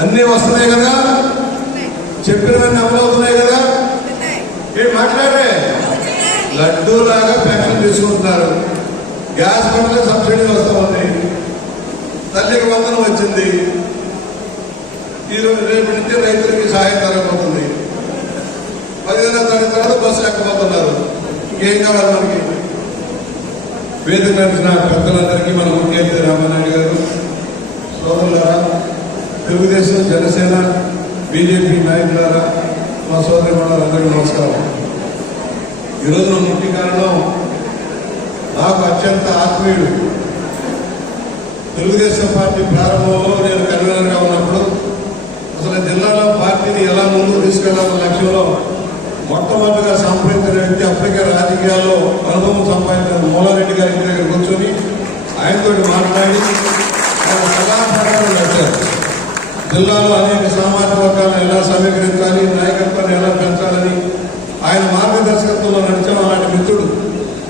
అన్నీ వస్తున్నాయి కదా? చెప్పినవన్నీ అమలవుతున్నాయి కదా? ఏం మాట్లాడే. లడ్డూ లాగా పెన్షన్ తీసుకుంటున్నారు. గ్యాస్ బండ్లకు సబ్సిడీ వస్తూ ఉంది. తల్లికి వందనం వచ్చింది. ఈ రోజు రేపు నుంచి రైతులకి సహాయం జరగబోతుంది. పదిహేను తారీఖు తర్వాత బస్సు ఎక్కబోతున్నారు. ఇంకేం కావాలి మనకి? వేదిక నడిచిన పెద్దలందరికీ మన ముఖ్యమంత్రి రామనాయుడు గారు సోదరులారా తెలుగుదేశం జనసేన బీజేపీ నాయకులారా మా సోదరి అందరికీ నమస్కారం. ఈరోజు ముఖ్య కారణం నాకు అత్యంత ఆత్మీయుడు. తెలుగుదేశం పార్టీ ప్రారంభంలో నేను కన్వీనర్గా ఉన్నప్పుడు అసలు జిల్లాలో పార్టీని ఎలా ముందుకు తీసుకెళ్ళాలన్న లక్ష్యంలో మొట్టమొదటిగా సంప్రదించిన వ్యక్తి అప్పటికే రాజకీయాల్లో అనుభవం సంపాదించిన మూలారెడ్డి గారి దగ్గర కూర్చొని ఆయనతో మాట్లాడి ఆయన సలహాలు నడిచారు. జిల్లాలో అనేక సామాజిక వర్గాలను ఎలా సమీకరించాలి నాయకత్వాన్ని ఎలా పెంచాలని ఆయన మార్గదర్శకత్వంలో నడిచిన అలాంటి మిత్రుడు.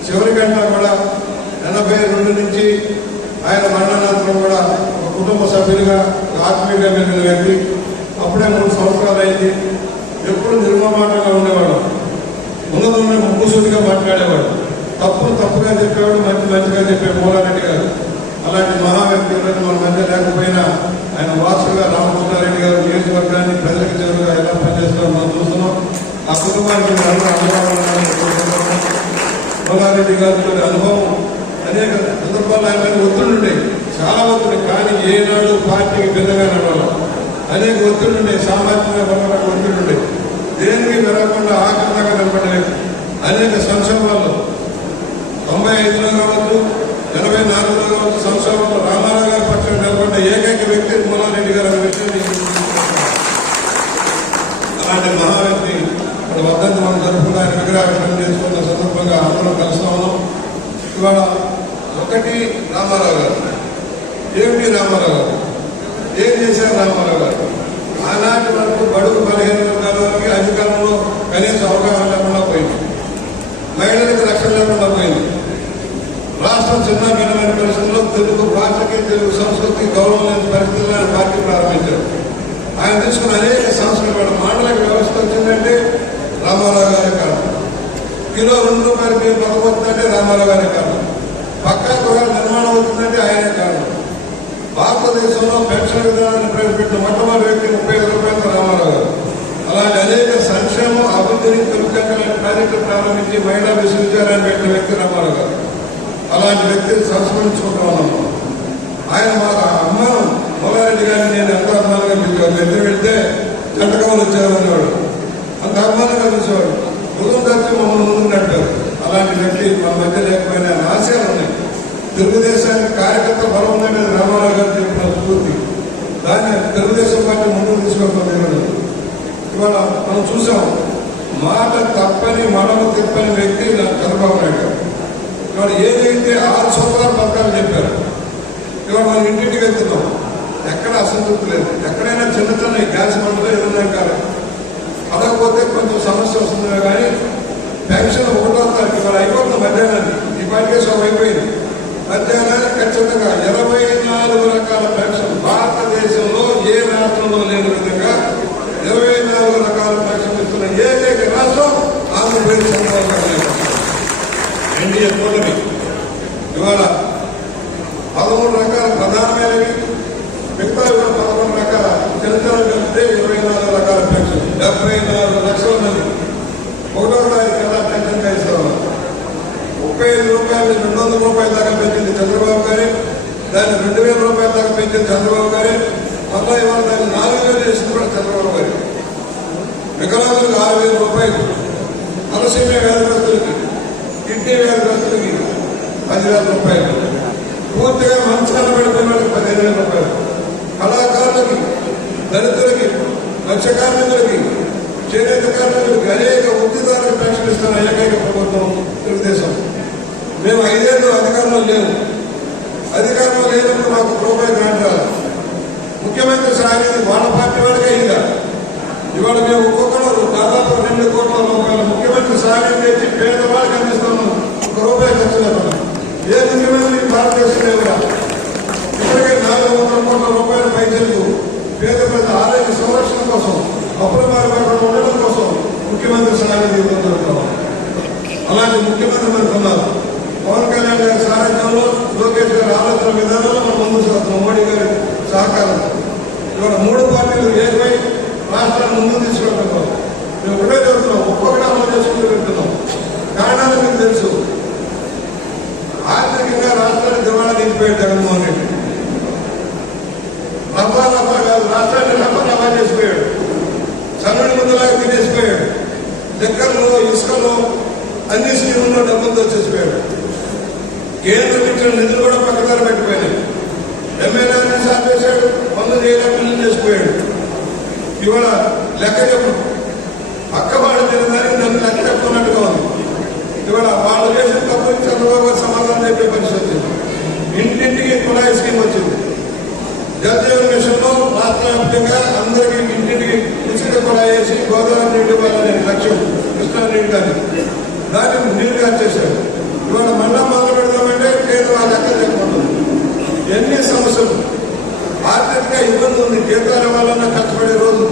చివరికంటా కూడా ఎనభై రెండు నుంచి ఆయన మరణానంతరం కూడా ఒక కుటుంబ సభ్యులుగా ఆత్మీయంగా మెలిగిన వ్యక్తి అప్పుడే మూడు సంవత్సరాలు అయింది. ఎప్పుడు నిర్మమాటంగా ఉండేవాడు ఉన్నది ఉన్న ముక్కుసూటిగా మాట్లాడేవాడు. తప్పును తప్పుగా చెప్పేవాడు మంచి మంచిగా చెప్పే మూలారెడ్డి గారు. అలాంటి మహా వ్యక్తి మన మధ్య లేకపోయినా ఆయన వాసుగా రామకృష్ణారెడ్డి గారు నియోజకవర్గాన్ని ప్రజలకు చేరుగా ఎలా పనిచేస్తారో మనం చూస్తున్నాం ఆ కుటుంబానికి మీరు అనుభవం గారితో అనుభవం అనేక సందర్భాల్లో ఆయన ఒత్తిడి చాలా ఒత్తిడి. కానీ ఏనాడు పార్టీకి భిన్నగా నడవాలి? అనేక ఒత్తిడి ఉండే సామాజిక పరమైన ఒత్తిడి ఉండే దేనికి పెరగకుండా ఆకర్షంగా నిలబడలేదు. అనేక సంక్షోభాల్లో తొంభై ఐదులో కావచ్చు ఎనభై నాలుగులో కావచ్చు సంక్షోభంలో రామారావు గారి పక్షం నిలబడ్డ ఏకైక వ్యక్తి మూలారెడ్డి గారు అనే విషయం మీకు గుర్తుంచుకోవాలి. అలాంటి మహా వ్యక్తి మన వద్దంత మనం జరుపుకున్న ఆయన విగ్రహావిష్కరణ చేసుకున్న సందర్భంగా అందరం కలుస్తా ఉన్నాం ఇవాళ ఒకటి రామారావు గారు. ఏమిటి రామారావు గారు? ఏం చేశారు రామారావు గారు? ఆనాటి వరకు బడుగు పదిహేను వర్గాల వరకు అధికారంలో కనీస అవగాహన లేకుండా పోయింది. మహిళలకు రక్షణ లేకుండా పోయింది. రాష్ట్రం చిన్న భిన్నమైన పరిస్థితుల్లో తెలుగు భాషకి తెలుగు సంస్కృతికి గౌరవం లేని పరిస్థితుల్లో ఆయన పార్టీ ప్రారంభించారు. ఆయన తీసుకున్న అనేక సంస్కృతి మాటలకు వ్యవస్థ వచ్చిందంటే రామారావు గారి కారణం కిలో రెండు రూపాయలు మీరు పదకొస్తుందంటే రామారావు గారి కారణం భారతదేశంలో పెన్షన్ విధానాన్ని ప్రవేశపెట్టిన మొట్టమొదటి వ్యక్తి ముప్పై ఐదు రూపాయలతో రామారావు గారు అలాంటి అనేక సంక్షేమం అభివృద్ధిని తెలుగుగంగల ప్రాజెక్టులు ప్రారంభించి మహిళా విశ్వవిద్యాలయాన్ని పెట్టిన వ్యక్తి రామారావు గారు అలాంటి వ్యక్తిని సంస్మరించుకుంటూ ఉన్నాము ఆయన మా అమ్మ మొగారెడ్డి గారిని నేను ఎంత అభిమానంగా పిలిచేవాడు ఎదురు వెళ్తే జంటకములు వచ్చారు అంత అభిమానంగా చూసేవాడు ఉదయం తెచ్చి మమ్మల్ని ముందు నడిపారు అలాంటి వ్యక్తి మా మధ్య లేకపోయినా ఆశయాలు ఉన్నాయి. తెలుగుదేశానికి కార్యకర్త బలం ఉందని రామారావు గారు చెప్పిన స్ఫూర్తి. దాన్ని తెలుగుదేశం పార్టీ ముందుకు తీసుకెళ్తుంది ఈరోజు. ఇవాళ మనం చూసాం మాట తప్పని మనము తిప్పని వ్యక్తి నా చంద్రబాబు నాయుడు ఇవాళ ఏదైతే ఆరు సోమవారం పథకాలు చెప్పారు ఇవాళ మనం ఇంటింటికి వెళ్తున్నాం. ఎక్కడ అసంతృప్తి లేదు. ఎక్కడైనా చిన్న చిన్న గ్యాస్ బండ్లు ఏదన్నా కాదు. పదకపోతే కొంచెం సమస్య వస్తుంది కానీ పెన్షన్ ఒకటో తారీఖు ఇవాళ అయిపో మధ్యాహ్నానికి ఈ పాటికే సగం అయిపోయింది మధ్యాహ్నానికి ఖచ్చితంగా ఇరవై నాలుగు రకాల పెన్షన్ భారతదేశంలో ఏ రాష్ట్రంలో లేని విధంగా ఇరవై నాలుగు రకాల పెన్షన్ ఇస్తున్న ఏకైక రాష్ట్రం ఆంధ్రప్రదేశ్ చంద్రబాబు నాయుడు గారు. ఎన్డీఏ కూటమి ఇవాళ పదమూడు రకాల ప్రధానమైనవి మిగతా కూడా పదకొండు రకాల చిన్న చిన్న కలిపితే ఇరవై నాలుగు రకాల పెన్షన్ డెబ్బై నాలుగు లక్షల మంది ఒకటో తారీఖు కల్లా పెన్షన్ ఇస్తాం ముప్పై ఐదు రూపాయలు రెండు వందల రూపాయల దాకా పెంచింది చంద్రబాబు గారి దాన్ని రెండు వేల రూపాయల దాకా పెంచింది చంద్రబాబు గారి. మళ్ళా ఇవాళ దాన్ని నాలుగు వేలు చేసింది కూడా చంద్రబాబు గారి. వికలాంగులకు ఆరు వేల రూపాయలు. అలసీమే వ్యాధిగ్రస్తులకి కిడ్నీ వ్యాధిగ్రస్తులకి పదివేల రూపాయలు. పూర్తిగా మంచాల పడిపోయిన వాళ్ళకి పదిహేను వేల రూపాయలు. కళాకారులకి దళితులకి మత్స్యకార్మికులకి చేనేత కార్మికులకి అనేక వృత్తిదారులకు పెన్షన్ ఇస్తున్న ఏకైక ప్రభుత్వం తెలుగుదేశం. మేము ఐదేళ్ళు అధికారంలో లేము. అధికారంలో లేనప్పుడు మాకు రూపాయి గ్రాంట్ ముఖ్యమంత్రి సార్ వాళ్ళ పార్టీ వాళ్ళకే అయిందా ఇవాళ మేము ఒక్కొక్కరు దాదాపు రెండు కోట్ల రూపాయలు ముఖ్యమంత్రి సహాయం చేసి పేదవాళ్ళకి అందిస్తున్నాం. ఒక రూపాయి ఖర్చు లేకుండా. ఏ ముఖ్యమంత్రి భారతదేశంలో కూడా ఇప్పటికే నాలుగు వందల కోట్ల రూపాయల పైసలు పేద పేద ఆరోగ్య సంరక్షణ కోసం అప్రమాద ఉండడం కోసం ముఖ్యమంత్రి సాయం ఇవ్వగలుగుతాం అలాంటి ముఖ్యమంత్రి మనకున్నారు పవన్ కళ్యాణ్ గారి సారథ్యంలో లోకేష్ గారి ఆలోచన విధానంలో మనం ముందుకు సాగుతున్నాం. మోడీ గారి సహకారం. ఇవాళ మూడు పార్టీలు ఏకమై రాష్ట్రాన్ని ముందుకు తీసుకెళ్తున్నాం. మేము ఒకటే చెబుతున్నాం. ఒక్కొక్కటి అమలు చేసుకుంటూ వెళ్తున్నాం. కారణాలు మీకు తెలుసు. ఆర్థికంగా రాష్ట్రాన్ని దివాణా దిగిపోయాడు జగన్మోహన్ రెడ్డి. రఫా రఫా కాదు రాష్ట్రాన్ని రఫా రఫా చేసిపోయాడు. సన్నడి ముందులాగా తినేసిపోయాడు. లెక్కల్లో ఇసుకలో అన్ని స్కీముల్లో డబ్బులతో చేసిపోయాడు. కేంద్రం ఇచ్చిన నిధులు కూడా పక్కదార పెట్టిపోయినాయి. ఎమ్మెల్యేని సాపేశాడు పనులు చేయలేక చేసిపోయాడు ఇవాళ లెక్క చెప్పు పక్కవాడు తినదానికి నన్ను లెక్క చెప్పుకున్నట్టుగా ఉంది ఇవాళ వాళ్ళు చేసిన తప్పు చంద్రబాబు గారు సమాధానం చెప్పే పరిస్థితి వచ్చింది ఇంటింటికి కుళాయి స్కీమ్ వచ్చింది జలజీవన్ మిషన్లో రాష్ట్ర వ్యాప్తంగా అందరికీ ఇంటింటికి ఉచిత కుళాయి వేసి గోదావరి నీటి వాళ్ళని లక్ష్యం కృష్ణా నీటి గారి దాన్ని నీరుగా చేశారు ఇవాళ మళ్ళా మొదలు పెడదామంటే కేంద్రం ఆ లెక్క చెప్పుకుంటుంది ఎన్ని సమస్యలు ఆర్థిక ఇబ్బంది ఉంది. జీతాల వలన కష్టపడే రోజు.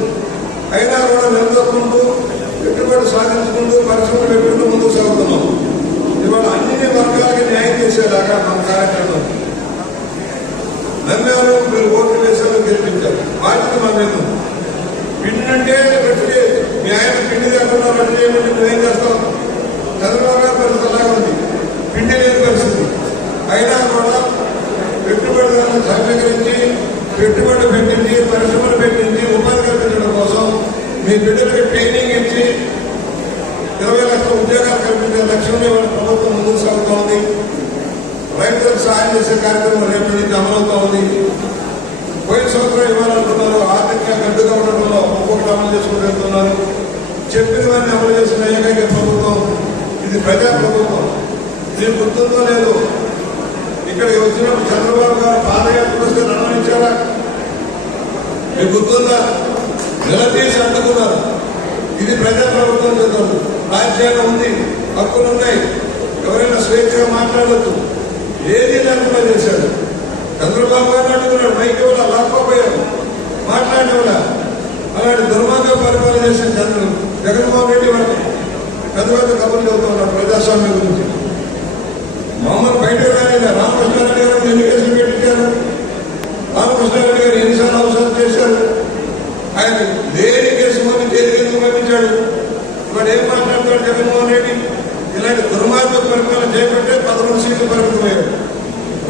అయినా కూడా నిలదొక్కుంటూ పెట్టుబడి సాధించుకుంటూ పరిశ్రమలు పెట్టుకుంటూ ముందుకు సాగుతున్నాం. ఇవాళ అన్ని వర్గాలకి న్యాయం చేసేలాగా మన కార్యక్రమం నమ్మారు మీరు ఓట్లు వేసారు గెలిపించారు. బాధ్యత మా మీద పిండి అంటే పెట్టి మీ ఆయన పిండి లేకుండా పెట్టి చేయమంటే నువ్వేం చేస్తావు చంద్రబాబు గారి పరిస్థితి అలాగే ఉంది పిండి లేని పరిస్థితి అయినా కూడా పెట్టుబడిదారులను సమీకరించి పెట్టుబడి పెట్టింది పరిశ్రమలు పెట్టింది ఉపాధి కల్పించడం కోసం మీ బిడ్డలకి ట్రైనింగ్ ఇచ్చి ఇరవై లక్షల ఉద్యోగాలు కల్పించే లక్ష్యంలో ఇవాళ ప్రభుత్వం ముందుకు సాగుతోంది. రైతులకు సహాయం చేసే కార్యక్రమం రేపటి నుంచి అమలవుతా ఉంది పోయిన సంవత్సరం ఇవ్వాలనుకున్నారు ఆర్థికంగా గడ్డుగా ఉండడంలో ఒక్కొక్కటి అమలు చేసుకుని వెళ్తున్నారు. చెప్పినవన్నీ అమలు చేసిన ఏకైక ప్రభుత్వం ఇది ప్రజా ప్రభుత్వం దీని గుర్తుందో లేదు ఇక్కడికి వచ్చినప్పుడు చంద్రబాబు గారు పాదయాత్ర వస్తే నిర్వహించారా మీకు గుర్తుందా? నిలదీసి అడ్డుకున్నారు ఇది ప్రజాప్రభుత్వం చేద్దాం. రాజ్యాంగం ఉంది హక్కులు ఉన్నాయి. ఎవరైనా స్వేచ్ఛగా మాట్లాడొచ్చు ఏది లేకుండా చేశాడు చంద్రబాబు గారు అడ్డుకున్నాడు మైకి వల్ల లాక్కోపోయాడు మాట్లాడే వల్ల అలాంటి దుర్మార్గ పరిపాలన చేసిన చంద్ర జగన్మోహన్ రెడ్డి వాడు పెద్ద పెద్ద కబుర్లు చెబుతున్నాడు ప్రజాస్వామ్యం గురించి మమ్మల్ని బయట రాని రామకృష్ణారెడ్డి గారు ఎన్ని కేసులు పెట్టించారు రామకృష్ణారెడ్డి గారు ఎన్నిసార్లు అవసరం చేశారు ఆయన దేని కేసు మంది జైలుకి ఎందుకు పంపించాడు వాడు ఏం మాట్లాడతాడు జగన్మోహన్ రెడ్డి ఇలాంటి దుర్మార్గ పరిపాలన చేపట్టే పదకొండు సీట్లు పరిమితమయ్యాడు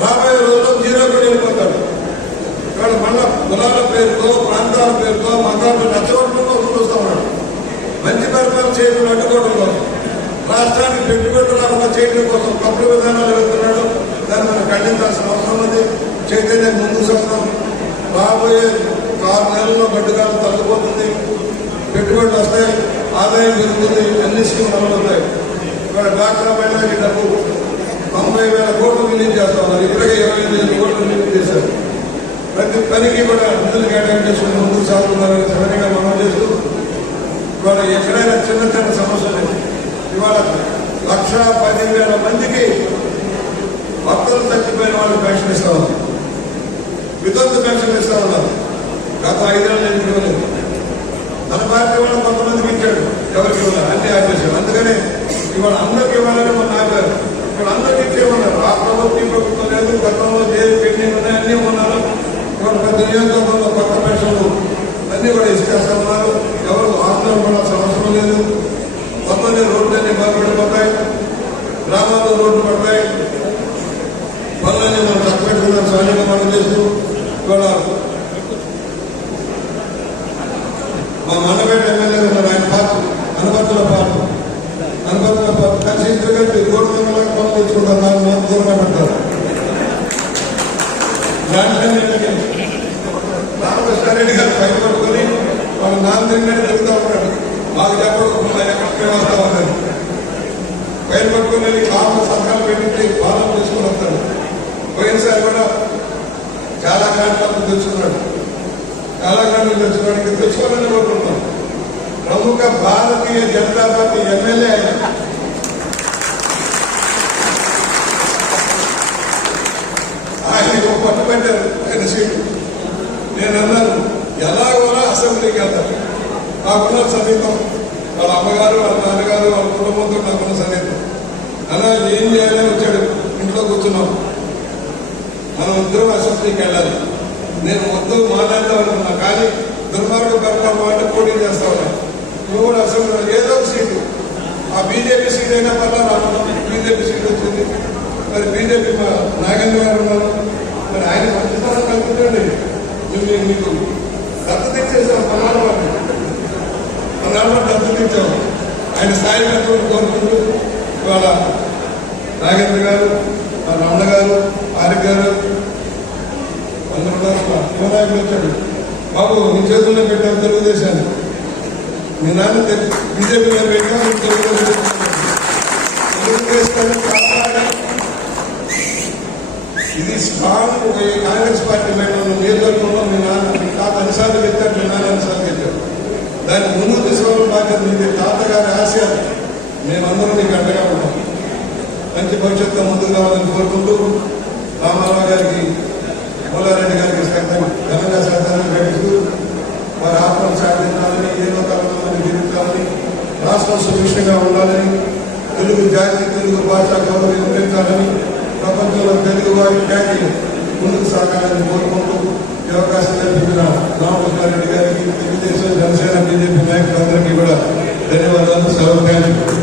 రాబోయే రోజుల్లో జీరోకి వెళ్ళిపోతాడు వాడు మళ్ళా కులాల పేరుతో ప్రాంతాల పేరుతో మతాల నచ్చగొట్టడంలో చూస్తూ ఉన్నాడు మంచి పరిపాలన చేయడం అడ్డుకోవడం కోసం. రాష్ట్రానికి పెట్టుబడులు రాకుండా చేయడం కోసం తప్పుడు విధానాలు వెళ్తున్నాడు దాన్ని మనం ఖండించాల్సిన అవసరం ఉంది చైతన్యం ముందు సాగుతాం రాబోయే ఆరు నెలల్లో గడ్డుకాలం తగ్గిపోతుంది పెట్టుబడులు వస్తాయి. ఆదాయం పెరుగుతుంది. అన్ని స్కీములు అమలవుతాయి ఇక్కడ డాక్టర్ మహిళకి డబ్బు తొంభై వేల కోట్లు విలీనం చేస్తా ఉన్నారు. ఇప్పటికే ఇరవై ఎనిమిది కోట్లు విలీనం చేశారు. ప్రతి పనికి కూడా నిధులు కేటాయింపు చేసుకుని ముందుకు సాగుతున్నారని సడన్గా మనం చేస్తూ ఇవాళ ఎక్కడైనా చిన్న చిన్న సమస్యలు ఇవాళ లక్ష పదివేల మందికి భక్తులు చచ్చిపోయిన వాళ్ళు పెన్షన్ ఇస్తా ఉన్నారు. వితంతు పెన్షన్ ఇస్తా ఉన్నారు. గత ఐదేళ్ళు నేను ఇవ్వలేదు. మన పార్టీ వాళ్ళు కొంతమందికి ఇచ్చాడు ఎవరికి ఇవ్వాలి అన్ని ఆపేశాడు అందుకని ఇవాళ అందరికి ఇవ్వాలని మన ఆపారు. ఇక్కడ అందరికి ఇచ్చేమన్నారు ఆ ప్రభుత్వం ఈ ప్రభుత్వం లేదు. గతంలో జైలు పెండింగ్ ఉన్నాయి అన్నీ ఉన్నారు ఇవాళ పెద్ద నియోజకవర్గంలో కొత్త పెన్షన్లు అన్నీ కూడా ఇచ్చేస్తున్నారు. ఎవరు ఆందోళన పడాల్సిన అవసరం లేదు. మొత్తం రోడ్లన్నీ బాగుపడిపోతాయి గ్రామాల్లో రోడ్లు పడతాయి. పనులన్నీ మనం చక్కబెట్టుకున్నాం సహజంగా మనం చేస్తూ ఇవాళ మా మన్నపేట ఎమ్మెల్యే ఉన్నారు. ఆయన పార్టీ అనుమతుల పార్టీ అనుమతుల పార్టీ కలిసి ఇద్దరు కలిపి గోడ పనులు తెచ్చుకుంటారు దాన్ని మనం దూరంగా పెడతారు. రామకృష్ణారెడ్డి గారు పైన పట్టుకొని వాళ్ళ నాన్న తిరుగుతూ ఉంటాడు మాకు చెప్పడం ఆయన ఎక్కడికి వస్తా ఉన్నారు పైన పట్టుకొని వెళ్ళి కాళ్ళు సంఘాలు పెట్టి పాలన తీసుకుని వస్తాడు పోయినసారి కూడా చాలా కాంట్రాక్టులు తెచ్చుకున్నాడు చాలా కాంట్రాక్టులు తెచ్చుకోవడానికి తెచ్చుకోవాలని కోరుకుంటున్నాం ప్రముఖ భారతీయ జనతా పార్టీ ఎమ్మెల్యే ఆయన ఆయన పట్టు పెట్టారు ఆయన సీటు నేను వెళ్తాను సమీపం వాళ్ళ అమ్మగారు వాళ్ళ నాన్నగారు వాళ్ళ కుటుంబంతో నాకున్న సన్నిహితం అలా ఏం చేయాలని వచ్చాడు. ఇంట్లో కూర్చున్నాం. మనం ఇద్దరం అసెంబ్లీకి వెళ్ళాలి. నేను వద్దు మాట్లాడతా అనుకున్నా కానీ దుర్మార్గం పరిపాలన మాట పోటీ చేస్తా ఉన్నా నువ్వు కూడా అసెంబ్లీ ఏదో ఒక సీటు. ఆ బీజేపీ సీట్ అయినా పర్లా బీజేపీ సీట్ వచ్చింది. మరి బీజేపీ నాగేంద్ర గారు ఉన్నారు. మరి ఆయన మంచితనం కలుగుతుంది మేము మీకు దత్తత తెచ్చేసాం పన్నాడు వాడిని. పన్నాడు వాడిని దత్తత ఇచ్చాము ఆయన స్థాయి పెట్టుకుని కోరుకుంటూ ఇవాళ నాగేంద్ర గారు మా రమణ గారు ఆరిక్ గారు అందరూ యువనాయకులు వచ్చాడు బాబు మీ చేతుల్లో పెట్టాం తెలుగుదేశాన్ని. మీ నాన్న బీజేపీలో పెట్టాం తెలుగుదేశం ఇది స్ట్రాంగ్ కాంగ్రెస్ పార్టీ పైన నియోజకవర్గంలో మీ నాన్న మీ తాత అనిసార్లు చెప్పారు మీ నాన్న అనిసార్లు చెప్పారు దాన్ని ముందు తీసుకోవడం బాధ్యత మీ తాతగారి ఆశయాలు. మేమందరం నీకు అండగా ఉన్నాం. మంచి భవిష్యత్తులో ముందుకు రావాలని కోరుకుంటూ రామారావు గారికి మూలారెడ్డి గారికి శ్రద్ధ ఘనంగా శ్రద్ధాన్ని ప్రకటిస్తూ వారి ఆత్మను సాధించాలని ఏదో కాలంలో జీవితాలని రాష్ట్రం సుభిక్షంగా ఉండాలని తెలుగు జాతి తెలుగు భాష గౌరవం నిర్మించాలని ప్రపంచంలో తెలుగు వారి ఖ్యాతి. ముందుకు సాగాలని కోరుకుంటూ ఈ అవకాశం కల్పించిన రామకృష్ణారెడ్డి గారికి తెలుగుదేశం జనసేన బీజేపీ నాయకులందరికీ కూడా ధన్యవాదాలు సెలవు థ్యాంక్